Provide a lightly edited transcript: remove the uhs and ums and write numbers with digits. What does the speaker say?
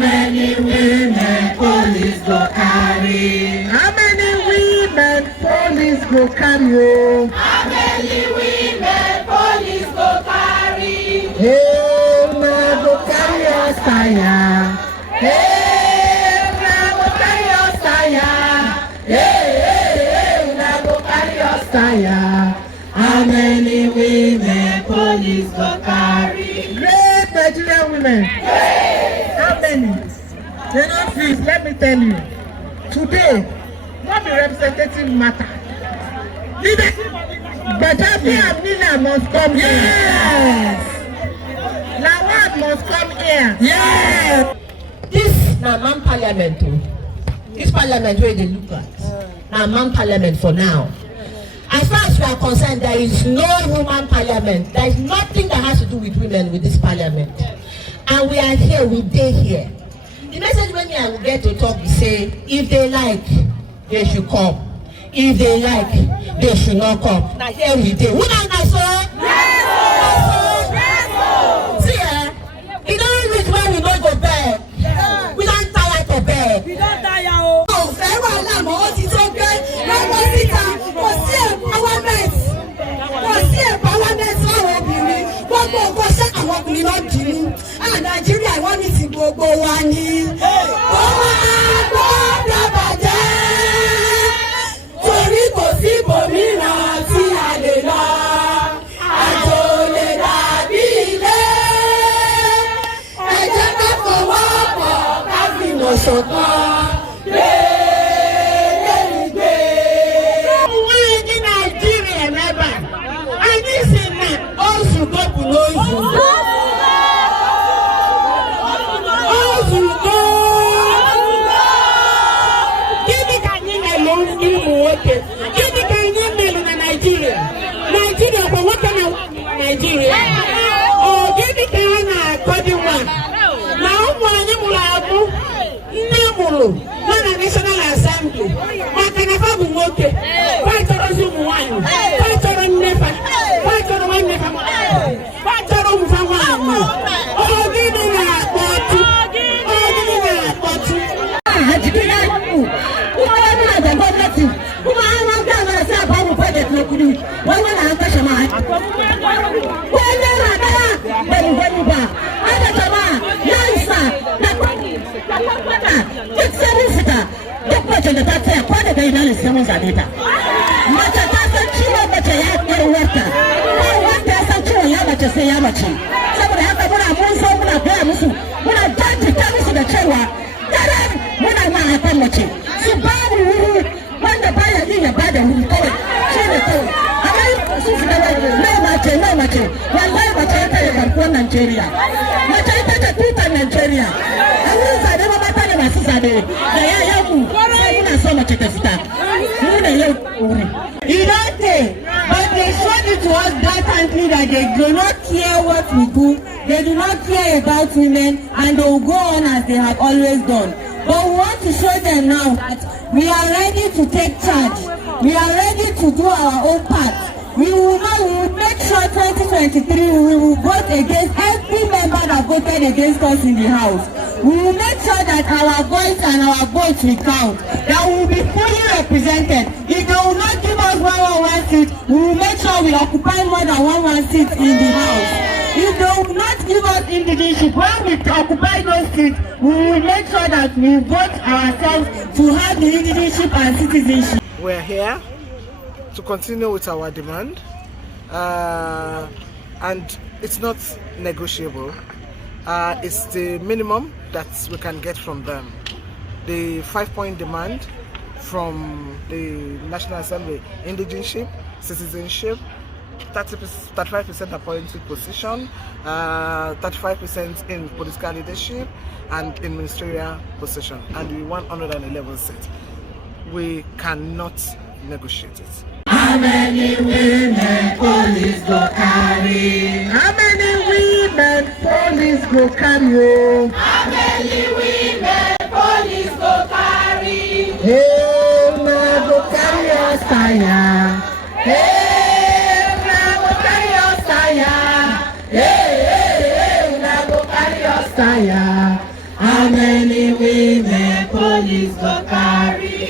many women police go carry? How many women police go carry? How many women police go carry? Hey, na go carry us fire. Hey, na go carry us fire. Hey, na go carry us fire. How many women police go carry? Great Nigerian women. How many? You know, please, let me tell you. Today, not the representative matter. Gaddafi and Nina must come here. Yes. Lawal must come here. Yes. This na man parliament. This parliament where they look at. Na man parliament for now. As far as we are concerned, there is no woman parliament. There is nothing that has to do with women with this parliament. And we are here, we stay here. The message when I will get to talk is say, if they like, they should come. If they like, they should not come. Now here we do. Who knows that, sir? Yes, see, it don't reach when we don't go bed. We don't tire to bed. We don't tire. Oh, very well, I'm all this okay. Nigeria wọ́n ní ti gbogbo wa ní. Ó máa gbọ́dọ̀ bàjẹ́. Torí kò sí ibòmíràn tí a lè lọ. Àjò lè dàbí ilé. Ẹ jẹ́ ká fọwọ́pọ̀ ká fìmọ̀ ṣọ̀kan. Ní Nàìjíríà mẹ́bà, a ní sinmi oṣù tó kù lóṣù. Gini ka anyị mere na Nigeria? Nigeria bụ nwoke na Nigeria. Ọ gịnị ka a na-akọdị nwa? Na ụmụ anyị mụrụ abụ, nne mụrụ nọ na National Assembly maka na ha bụ nwoke. Ha chọrọzi ụmụ nwaanyị, ha chọrọ nnefa, ha chọrọ nwanne ha, ha chọrọ ụmụ ha nwaanyị. Ọ gịnị na-akpọtụ? Ọ gịnị na-akpọtụ? Ha jikere akpụ. Da ta tsaya kwana da ina ne sai mun zabe ta. Mace ta san ciwon mace ya yarwarta. Ko wanda ya san ciwon ya mace sai ya mace. Saboda haka mun so muna gaya musu, muna jajjita musu da cewa dare muna ma hakan mace. Su ba mu wuri wanda baya yin ya bada wuri kawai. Shi ne kawai. Amma su da na mace. Wallahi mace ita ne garkuwar Najeriya. Mace ita ce tutar Najeriya. A wurin zabe ma mata ne masu zabe. Da yayan mu. You don't say, but they showed it to us blatantly that they do not care what we do, they do not care about women, and they will go on as they have always done. But we want to show them now that we are ready to take charge. We are ready to do our own part. We will make sure 2023 we will vote against every member that voted against us in the House. We will make sure that our voice and our votes will count, that we will be fully represented. If they will not give us one seat, we will make sure we occupy more than one seat in the House. If they will not give us leadership, when we occupy those seats, we will make sure that we vote ourselves to have the leadership and citizenship. We're here to continue with our demand, and it's not negotiable. It's the minimum that we can get from them. The 5-point demand from the National Assembly: indigenship, citizenship, 35% appointed position, 35% in political leadership, and in ministerial position, and we want 111 seats. We cannot negotiate it. How many women police go carry? How many women police go carry? How many women police go carry? Hey, na go carry us fire. Hey, na go carry us fire. Hey, na go carry us fire. How How many women police go carry?